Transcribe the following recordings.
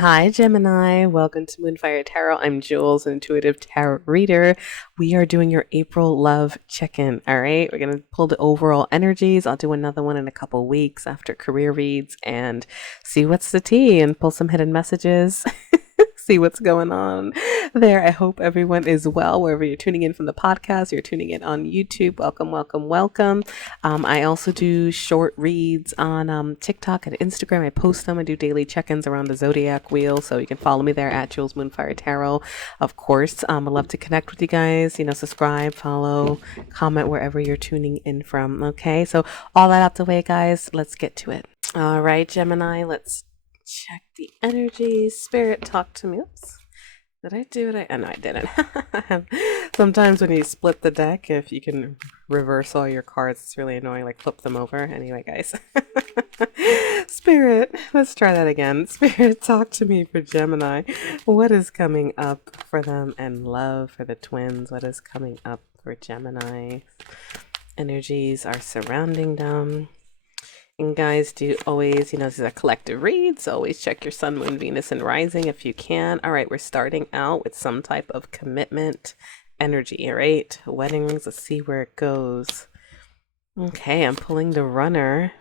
Hi, Gemini. Welcome to Moonfire Tarot. I'm Jules, an intuitive tarot reader. We are doing your April love check-in. All right, we're gonna pull the overall energies. I'll do another one in a couple weeks after career reads and see what's the tea and pull some hidden messages. See what's going on there. I hope everyone is well wherever you're tuning in from the podcast. You're tuning in on YouTube. Welcome, welcome, welcome. I also do short reads on TikTok and Instagram. I post them. I do daily check-ins around the zodiac wheel, so you can follow me there at Jules Moonfire Tarot. Of course, I'd love to connect with you guys. Subscribe, follow, comment wherever you're tuning in from. Okay, so all that out the way, guys. Let's get to it. All right, Gemini. Let's check the energies. Spirit, talk to me. Oops. Did I do it? No, I didn't. Sometimes when you split the deck, if you can reverse all your cards, it's really annoying. Like flip them over. Anyway, guys. Spirit, let's try that again. Spirit, talk to me for Gemini. What is coming up for them? And love for the twins. What is coming up for Gemini? Energies are surrounding them. And guys, do always, this is a collective read, so always check your sun, moon, Venus, and rising if you can. All right, we're starting out with some type of commitment energy, all right? Wedding rings, let's see where it goes. Okay, I'm pulling the runner.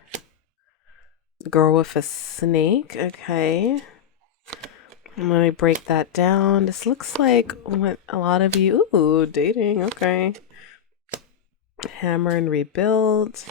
Girl with a snake, okay. Let me break that down. This looks like what a lot of you, ooh, dating, okay. Hammer and rebuild.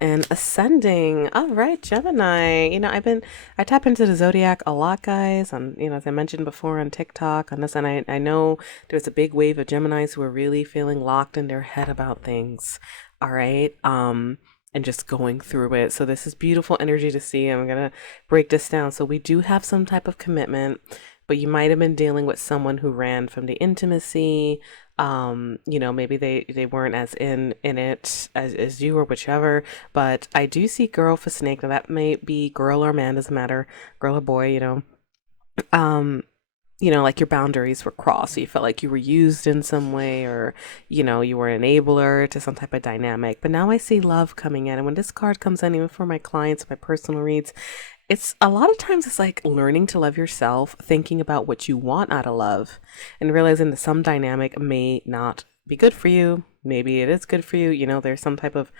And ascending. All right, Gemini. I tap into the zodiac a lot, guys. As I mentioned before on TikTok, on this, and I know there's a big wave of Geminis who are really feeling locked in their head about things. All right. And just going through it. So this is beautiful energy to see. I'm gonna break this down. So we do have some type of commitment, but you might have been dealing with someone who ran from the intimacy. Maybe they weren't as in it as you or whichever, but I do see girl for snake. Now that may be girl or man, doesn't matter, girl or boy, like your boundaries were crossed. So you felt like you were used in some way, or you were an enabler to some type of dynamic. But now I see love coming in, and when this card comes in, even for my clients, my personal reads, it's a lot of times it's like learning to love yourself, thinking about what you want out of love, and realizing that some dynamic may not be good for you. Maybe it is good for you. There's some type of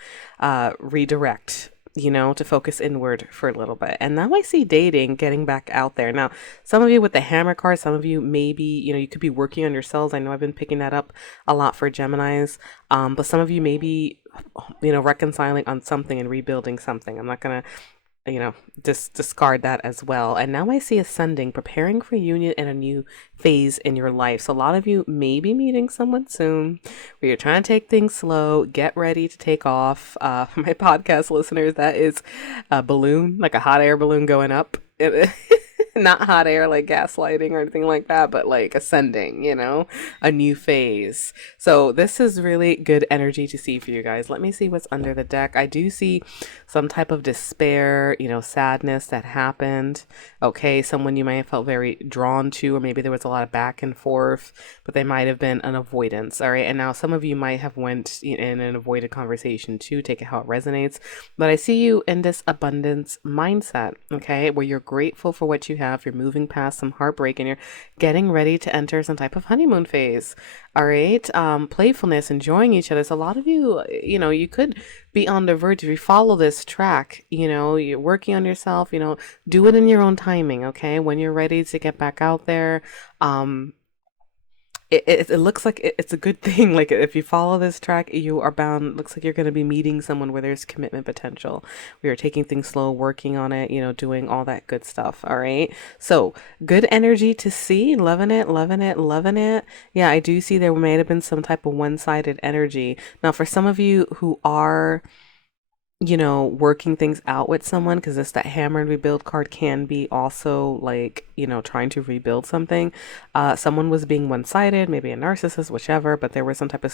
redirect, to focus inward for a little bit. And now I see dating getting back out there. Now, some of you with the hammer card, some of you maybe, you could be working on yourselves. I know I've been picking that up a lot for Geminis. But some of you may be, reconciling on something and rebuilding something. I'm not going to discard that as well. And now I see ascending, preparing for union and a new phase in your life. So a lot of you may be meeting someone soon where you're trying to take things slow, get ready to take off. For my podcast listeners, that is a balloon, like a hot air balloon going up. Not hot air like gaslighting or anything like that, but like ascending, a new phase. So this is really good energy to see for you guys. Let me see what's under the deck. I do see some type of despair, sadness that happened. Okay, someone you might have felt very drawn to, or maybe there was a lot of back and forth, but they might have been an avoidance. All right, and now some of you might have went in an avoided conversation too. Take it how it resonates. But I see you in this abundance mindset, okay, where you're grateful for what you have. You're moving past some heartbreak and you're getting ready to enter some type of honeymoon phase. All right. Playfulness, enjoying each other. So a lot of you, you could be on the verge. If you follow this track, you're working on yourself, do it in your own timing. Okay. When you're ready to get back out there, it looks like it's a good thing. Like if you follow this track, you are bound. Looks like you're going to be meeting someone where there's commitment potential. We are taking things slow, working on it, doing all that good stuff. All right. So good energy to see. Loving it, loving it, loving it. Yeah, I do see there may have been some type of one-sided energy. Now, for some of you who are working things out with someone, because this that hammer and rebuild card can be also like, trying to rebuild something. Someone was being one-sided, maybe a narcissist, whichever, but there was some type of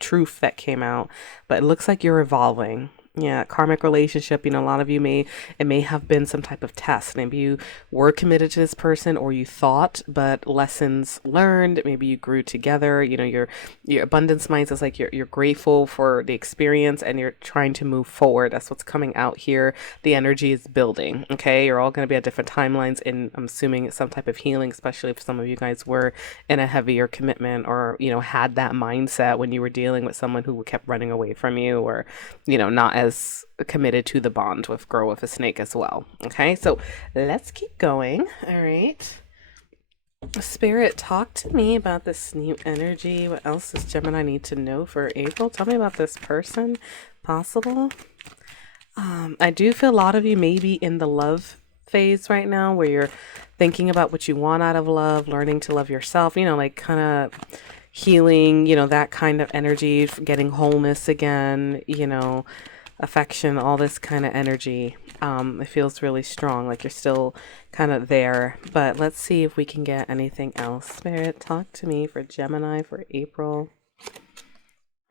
truth that came out. But it looks like you're evolving. Yeah, karmic relationship, a lot of you it may have been some type of test. Maybe you were committed to this person or you thought, but lessons learned, maybe you grew together, your abundance mindset is like you're grateful for the experience and you're trying to move forward. That's what's coming out here. The energy is building, okay? You're all going to be at different timelines in, I'm assuming, some type of healing, especially if some of you guys were in a heavier commitment or, had that mindset when you were dealing with someone who kept running away from you or, not as committed to the bond with Girl with a Snake as well. Okay, so let's keep going. All right. Spirit, talk to me about this new energy. What else does Gemini need to know for April? Tell me about this person, possible. I do feel a lot of you may be in the love phase right now where you're thinking about what you want out of love, learning to love yourself, like kind of healing, that kind of energy, getting wholeness again, affection, all this kind of energy. It feels really strong, like you're still kind of there. But let's see if we can get anything else. Spirit, talk to me for Gemini for April.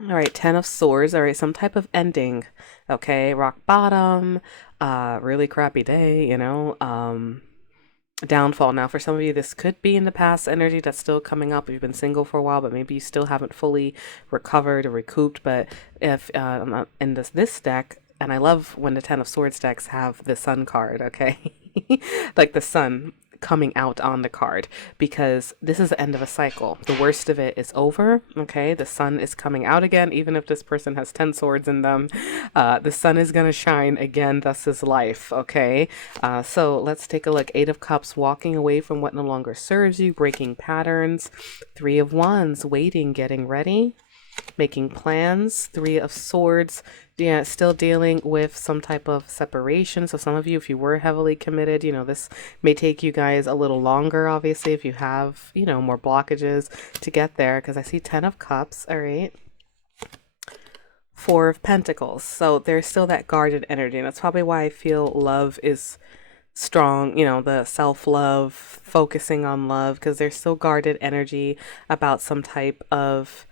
All right, 10 of Swords. All right, some type of ending. Okay, rock bottom, really crappy day, downfall. Now, for some of you, this could be in the past energy that's still coming up. If you've been single for a while, but maybe you still haven't fully recovered or recouped. But if in this deck, and I love when the 10 of Swords decks have the Sun card, okay? Like the sun coming out on the card, because this is the end of a cycle. The worst of it is over, okay? The sun is coming out again, even if this person has 10 swords in them. The sun is going to shine again, thus is life, okay? So let's take a look. 8 of Cups, walking away from what no longer serves you, breaking patterns. 3 of Wands, waiting, getting ready, making plans. 3 of Swords, yeah, still dealing with some type of separation. So some of you, if you were heavily committed, this may take you guys a little longer, obviously, if you have, more blockages to get there, because I see 10 of Cups. All right. 4 of Pentacles. So there's still that guarded energy, and that's probably why I feel love is strong, the self-love, focusing on love, because there's still guarded energy about some type of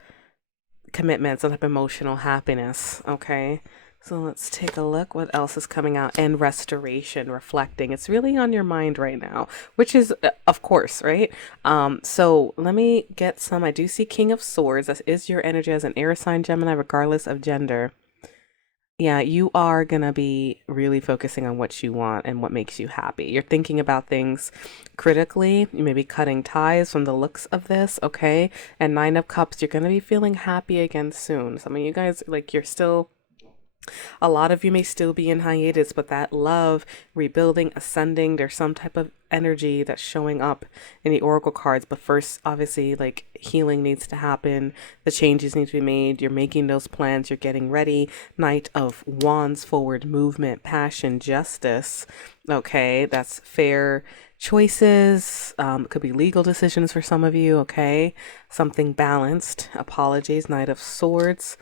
commitment, some type of emotional happiness. Okay, so let's take a look what else is coming out. And restoration, reflecting. It's really on your mind right now, which is of course, right? So let me get some. I do see King of Swords. That is your energy as an air sign, Gemini, regardless of gender. Yeah, you are going to be really focusing on what you want and what makes you happy. You're thinking about things critically. You may be cutting ties from the looks of this, okay? And 9 of Cups, you're going to be feeling happy again soon. Some of you guys, like, you're still... A lot of you may still be in hiatus, but that love, rebuilding, ascending, there's some type of energy that's showing up in the oracle cards. But first, obviously, like, healing needs to happen. The changes need to be made. You're making those plans. You're getting ready. Knight of Wands, forward movement, passion, justice. Okay, that's fair choices. Could be legal decisions for some of you. Okay, something balanced. Apologies. Knight of Swords.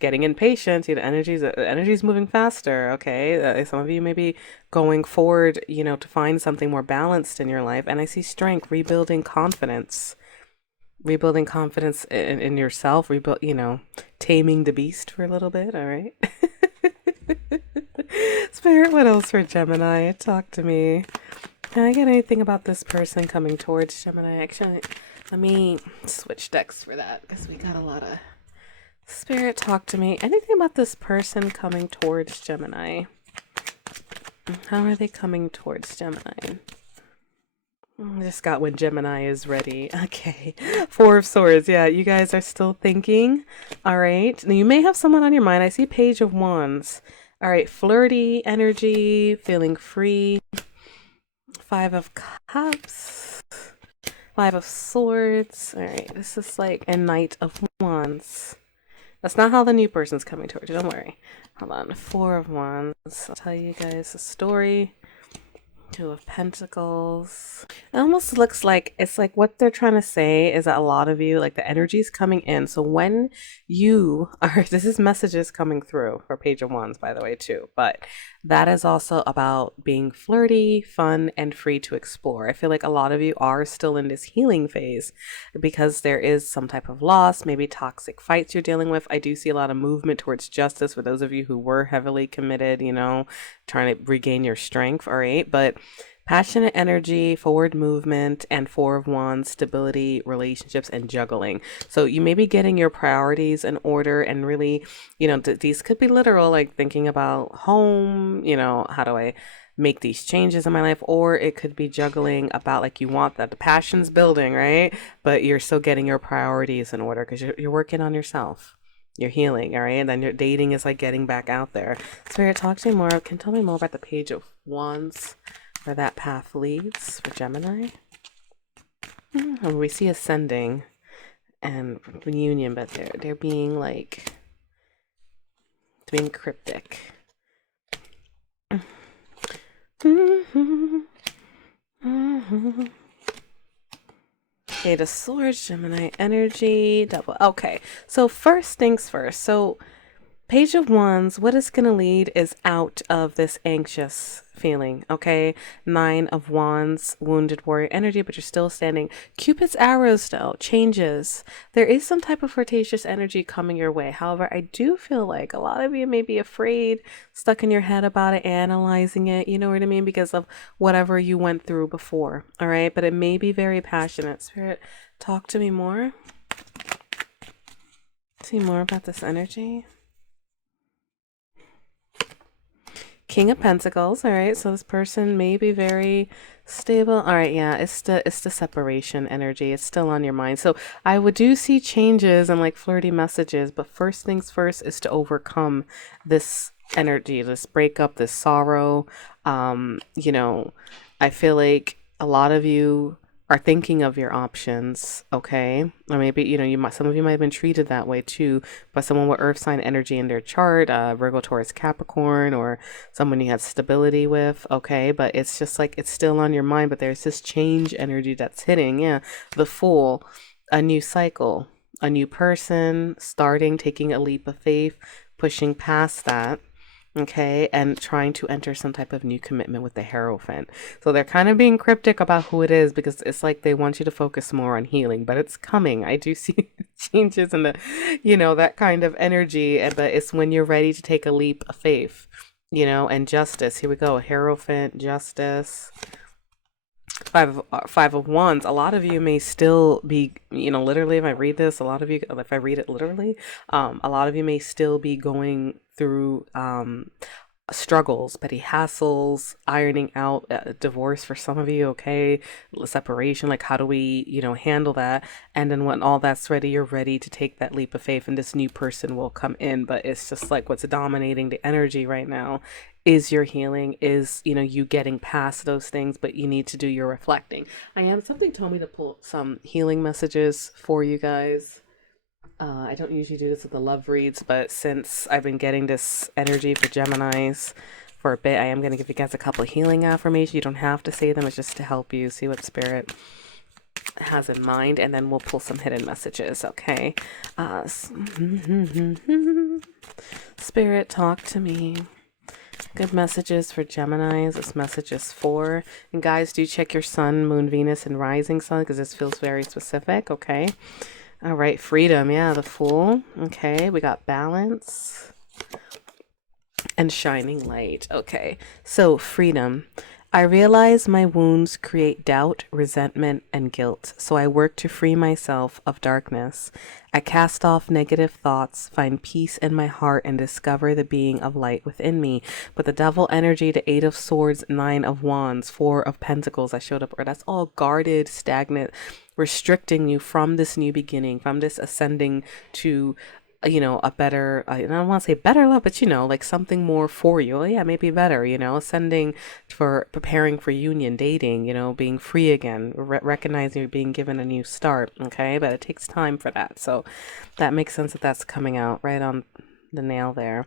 Getting impatient, energy's moving faster. Okay, some of you may be going forward, to find something more balanced in your life. And I see strength, rebuilding confidence in yourself, taming the beast for a little bit. All right. Spirit, what else for Gemini? Talk to me. Can I get anything about this person coming towards Gemini? Actually, let me switch decks for that, because we got a lot of... Spirit, talk to me. Anything about this person coming towards Gemini? How are they coming towards Gemini? I just got when Gemini is ready. Okay. 4 of Swords. Yeah, you guys are still thinking. All right. Now, you may have someone on your mind. I see Page of Wands. All right. Flirty energy, feeling free. 5 of Cups. 5 of Swords. All right. This is like a Knight of Wands. That's not how the new person's coming towards you. Don't worry. Hold on. 4 of Wands. I'll tell you guys a story. 2 of Pentacles. It almost looks like it's like what they're trying to say is that a lot of you, like, the energy's coming in. So when you are, this is messages coming through for Page of Wands, by the way, too. But that is also about being flirty, fun, and free to explore. I feel like a lot of you are still in this healing phase because there is some type of loss, maybe toxic fights you're dealing with. I do see a lot of movement towards justice for those of you who were heavily committed, trying to regain your strength, all right? But passionate energy, forward movement, and Four of Wands, stability, relationships, and juggling. So you may be getting your priorities in order and really, these could be literal, like thinking about home, how do I make these changes in my life? Or it could be juggling about like you want that the passion's building, right? But you're still getting your priorities in order because you're working on yourself. You're healing, all right? And then your dating is like getting back out there. Spirit, talk to me more. Can tell me more about the Page of Wands, where that path leads for Gemini. And we see ascending and reunion, but they're being like being cryptic. Okay, the Swords, Gemini energy, double. Okay, so first things first. So Page of Wands, what it's going to lead is out of this anxious feeling, okay? Nine of Wands, wounded warrior energy, but you're still standing. Cupid's arrows, though, changes. There is some type of flirtatious energy coming your way. However, I do feel like a lot of you may be afraid, stuck in your head about it, analyzing it, you know what I mean? Because of whatever you went through before, all right? But it may be very passionate. Spirit, talk to me more. See more about this energy. King of Pentacles, all right, so this person may be very stable. All right, yeah, it's the separation energy. It's still on your mind. So I would do see changes and like flirty messages, but first things first is to overcome this energy, this breakup, this sorrow. I feel like a lot of you are thinking of your options, okay? Or maybe, some of you might have been treated that way too by someone with earth sign energy in their chart, Virgo, Taurus, Capricorn, or someone you had stability with, okay? But it's just like, it's still on your mind, but there's this change energy that's hitting, yeah. The Fool, a new cycle, a new person, starting, taking a leap of faith, pushing past that. Okay, and trying to enter some type of new commitment with the Hierophant. So they're kind of being cryptic about who it is because it's like they want you to focus more on healing, but it's coming. I do see changes in the, that kind of energy, but it's when you're ready to take a leap of faith, and justice. Here we go, Hierophant, justice. Five of Wands. A lot of you may still be, literally, if I read this, if I read it literally, a lot of you may still be going through struggles, petty hassles, ironing out divorce for some of you, okay, separation, like how do we handle that? And then when all that's ready, you're ready to take that leap of faith and this new person will come in. But it's just like what's dominating the energy right now is your healing, is you getting past those things, but you need to do your reflecting. Something told me to pull some healing messages for you guys. I don't usually do this with the love reads, but since I've been getting this energy for Geminis for a bit, I am going to give you guys a couple of healing affirmations. You don't have to say them. It's just to help you see what Spirit has in mind, and then we'll pull some hidden messages, okay? Spirit, talk to me. Good messages for Geminis. This message is for. And guys, do check your sun, moon, Venus, and rising sun because this feels very specific, okay? All right, freedom. Yeah, the Fool. Okay, we got balance and shining light. Okay, so freedom. I realize my wounds create doubt, resentment, and guilt, so I work to free myself of darkness. I cast off negative thoughts, find peace in my heart, and discover the being of light within me. But the devil energy, the Eight of Swords, Nine of Wands, Four of Pentacles, I showed up, or that's all guarded, stagnant, restricting you from this new beginning, from this ascending to a better, I don't want to say better love, but like something more for you. Oh, yeah, maybe better, ascending for preparing for union, dating, being free again, recognizing you're being given a new start. Okay. But it takes time for that. So that makes sense that that's coming out right on the nail there.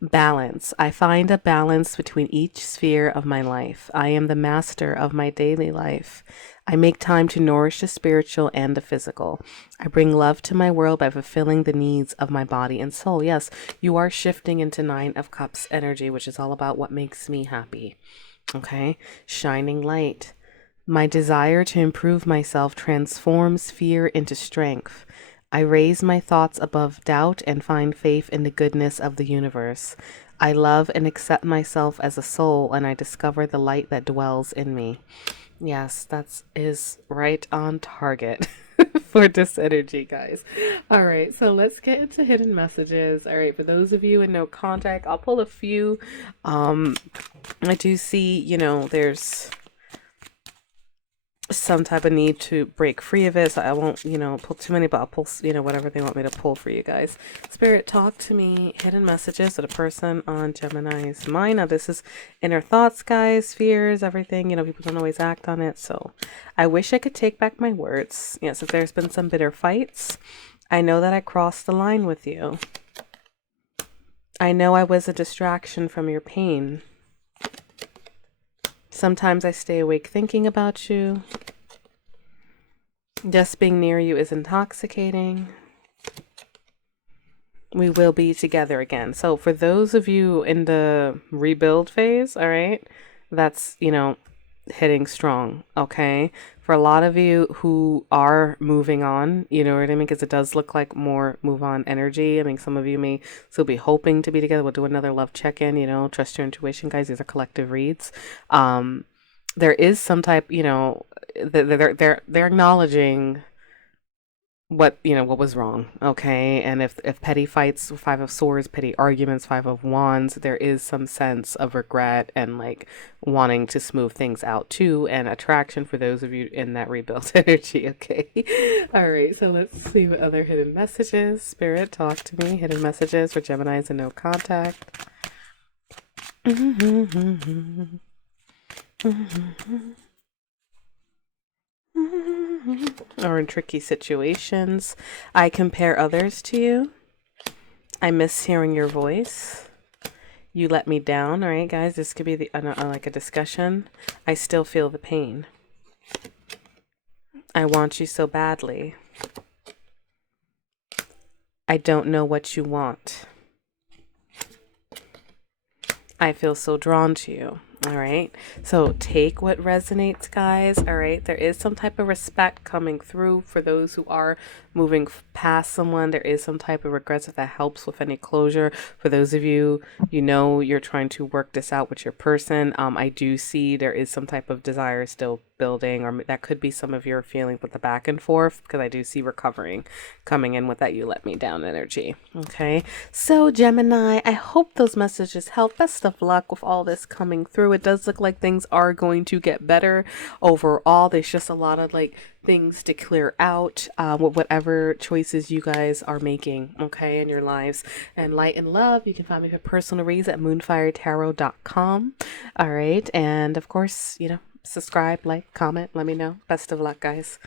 Balance. I find a balance between each sphere of my life. I am the master of my daily life. I make time to nourish the spiritual and the physical. I bring love to my world by fulfilling the needs of my body and soul. Yes, you are shifting into Nine of Cups energy, which is all about what makes me happy. Okay? Shining light. My desire to improve myself transforms fear into strength. I raise my thoughts above doubt and find faith in the goodness of the universe. I love and accept myself as a soul, and I discover the light that dwells in me. Yes, that is right on target for this energy, guys. All right, so let's get into hidden messages. All right, for those of you in no contact, I'll pull a few. I do see, there's some type of need to break free of it, so I won't pull too many, but I'll pull whatever they want me to pull for you guys. Spirit, talk to me. Hidden messages to the person on Gemini's mind. Now this is inner thoughts, guys, fears, everything. People don't always act on it, so I wish I could take back my words. Yes, if there's been some bitter fights, I know that I crossed the line with you. I know I was a distraction from your pain. Sometimes I stay awake thinking about you. Just being near you is intoxicating. We will be together again. So for those of you in the rebuild phase, all right, that's, hitting strong, okay? For a lot of you who are moving on, you know what I mean? Because it does look like more move on energy. I mean, some of you may still be hoping to be together. We'll do another love check-in, trust your intuition, guys. These are collective reads. There is some type, they're acknowledging what was wrong, okay? And if petty fights, Five of Swords, petty arguments, Five of Wands, there is some sense of regret and like wanting to smooth things out too, and attraction for those of you in that rebuilt energy, okay? All right, so let's see what other hidden messages. Spirit, talk to me. Hidden messages for Geminis and no contact. Or in tricky situations. I compare others to you. I miss hearing your voice. You let me down. All right, guys, this could be like a discussion. I still feel the pain. I want you so badly. I don't know what you want. I feel so drawn to you. All right, so take what resonates, guys. All right, there is some type of respect coming through for those who are moving past someone. There is some type of regrets, if that helps with any closure. For those of you, you're trying to work this out with your person. I do see there is some type of desire still building, or that could be some of your feelings with the back and forth, because I do see recovering coming in with that you let me down energy. Okay, so Gemini, I hope those messages help. Best of luck with all this coming through. It does look like things are going to get better overall. There's just a lot of things to clear out with whatever choices you guys are making, okay, in your lives. And light and love, you can find me for personal reads at moonfiretarot.com. All right, and of course, subscribe, like, comment, let me know. Best of luck, guys.